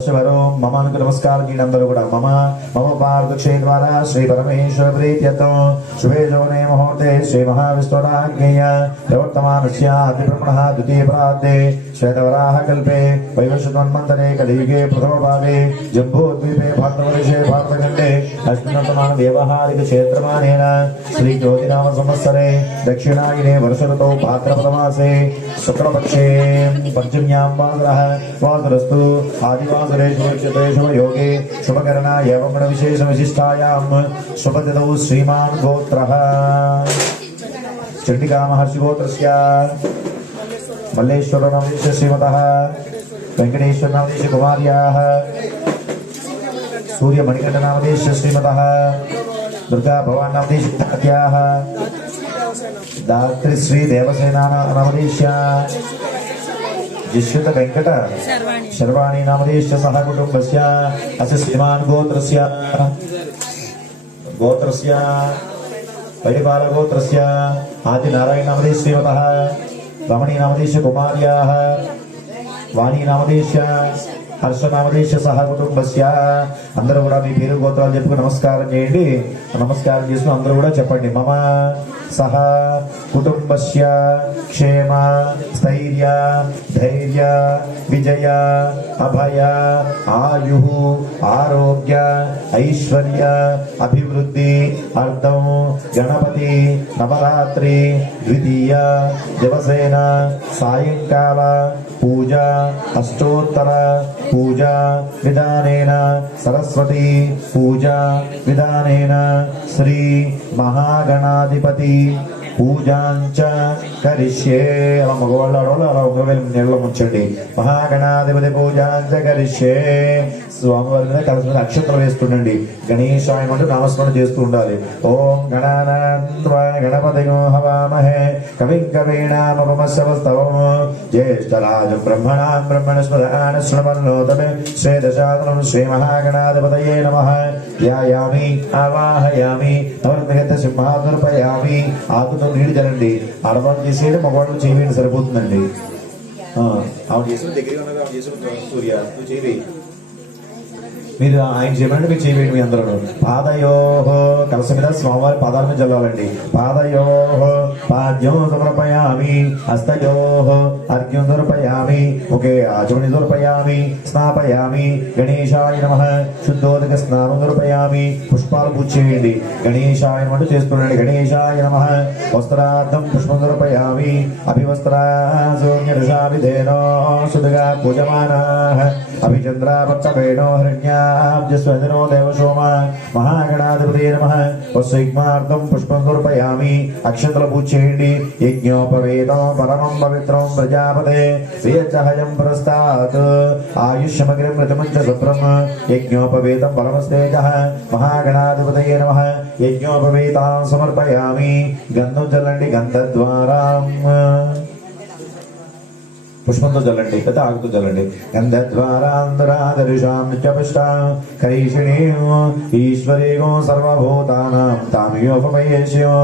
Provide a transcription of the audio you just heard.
मम नमस्कार मम मम पार्दक्षेद्वारा श्री परमेश्वर प्रीत्यर्थं शुभे जोने मुहूर्ते श्री महाविष्णुराज्ञेय प्रवर्तमानस्यादिब्रह्मणः द्वितीय प्राते श्वेतवराह कल्पे वैवस्वतन्वन्तरे कलियुगे प्रथमभागे जम्बूद्वीपे भारतवर्षे भारतखण्डे अस्मिन्नतमान व्यवहारिक क्षेत्रमानेन श्री ज्योतिनाम संवत्सरे दक्षिणायने वर्ष ऋतौ भाद्रपदमासे शुक्लपक्षे पंचम्यां वासरस्तु आदिवास शुभ योगे शुभकरणा एवं विशेष विशिष्टायां शुभतिथौ श्रीमान गोत्रः चंडिका महर्षि गोत्रस्य मल्लेश्वर नवदेश श्रीमतः वेंकटेश्वर नवदेश कुमार्याः सूर्य मणिकंठ नवदेश श्रीमतः दुर्गा भवान नवदेश त्याः दात्री श्री देवसेना नवदेश्या जिश्युत वेंकट शर्वाणी नामदेश सह कुटुंबस्य अस्य श्रीमान गोत्रस्य परिवार गोत्रस्य आदि नारायण नामदेश श्रीमतः रमणी नामदेश कुमार्याः वाणी नामदेश हर्ष नामदेश सह कुटुंबस्य अंदरू కూడా మీ పేరు గోత్రాలు చెప్పుకొని నమస్కారం చేయండి. నమస్కారం చేసుకుని అందరూ కూడా చెప్పండి. మమ సహ కుటుంబస్య క్షేమ స్థైర్య ధైర్య విజయ అభయ ఆయు ఆరోగ్య ఐశ్వర్య అభివృద్ధి అర్థం గణపతి నవరాత్రి ద్వితీయ దివసేన సాయంకాల పూజ అష్టోత్తర పూజ విధానేన सरस्वती पूजा विधानेन श्री महागणाधिपति पूजांच करिष्ये मगवाళ్ళు ముంచండి. మహాగణాధిపతి పూజాంచ కరిష్యే స్వామివారి మీద కలిసి మీద అక్షంతలు వేస్తుండండి. గణేశాయ అంటూ నామస్మరణ చేస్తూ ఉండాలి. ఓం గణపతి హవామహే కవిం కవీనాముపమశ్రవస్తవం జ్యేష్ఠరాజం బ్రహ్మణాం బ్రహ్మణస్పదానశ్రవన్నోతమే శ్రేదశాతనం శ్రీ మహాగణాధిపతయే నమః. ధ్యాయామి ఆవాహయామి నవరత్నగత సింహాద్వర్పయామి. ఆకుతో నీళ్లు చల్లండి. ఆడవాళ్ళు చేసేది మగవాళ్ళు చేయవేయండి, సరిపోతుందండి. ఆవిడ చేసిన దగ్గరగా ఉన్నది ఆవిడ చేసిన సూర్య నువ్వు చేయవి. మీరు ఆయన చేయమంటే మీరు చేయవేయండి. మీ అందరూ పాదయో కలస మీద స్వామివారి పాదాల మీద చల్లాలండి. పాదయో పాద్యం సమర్పయామి హస్తయో అర్ఘ్యం సమర్పయామి ముఖే ఆచమని సమర్పయామి స్నాపయామి. గణేశాయ నమః శుద్ధోదక స్నానం సమర్పయామి. పుష్పాలు పూజ చేయండి. గణేశాయ నమః చేస్తున్నాడు. గణేశాయ నమః వస్త్రార్థం పుష్పం సమర్పయామి. అభివస్త్రాసోన్యదశాభిధేనో శుద్ధగా పూజమానాః అభిచంద్రాపత్తవేణో హిరణ్యా స్వజనో దేవసోమ మహాగణాధిపతయే నమః. వస్త్రైగ్మార్థం పుష్పం సమర్పయామి. అక్షంతల పూజ చేయండి. యజ్ఞోపవేతం పరమం పవిత్రం ప్రజాపతే శ్రీయచ్చహయం పురస్తాత్ ఆయుష్యమగ్రం మృతమంచ శుభ్రం యజ్ఞోపవేతం పరమస్తేజః మహాగణాధిపతయే నమః. యజ్ఞోపవేతాం సమర్పయామి. గంధం చల్లండి. గంధద్వారాం పుష్పంతో చల్లండి, లేదా ఆకుతో చల్లండి. గంధద్వారాంతరాదర్శాం నిత్యపుష్టాం కైషిణీం ఈశ్వరీగో సర్వభూతానాం తామియోపమయేష్యో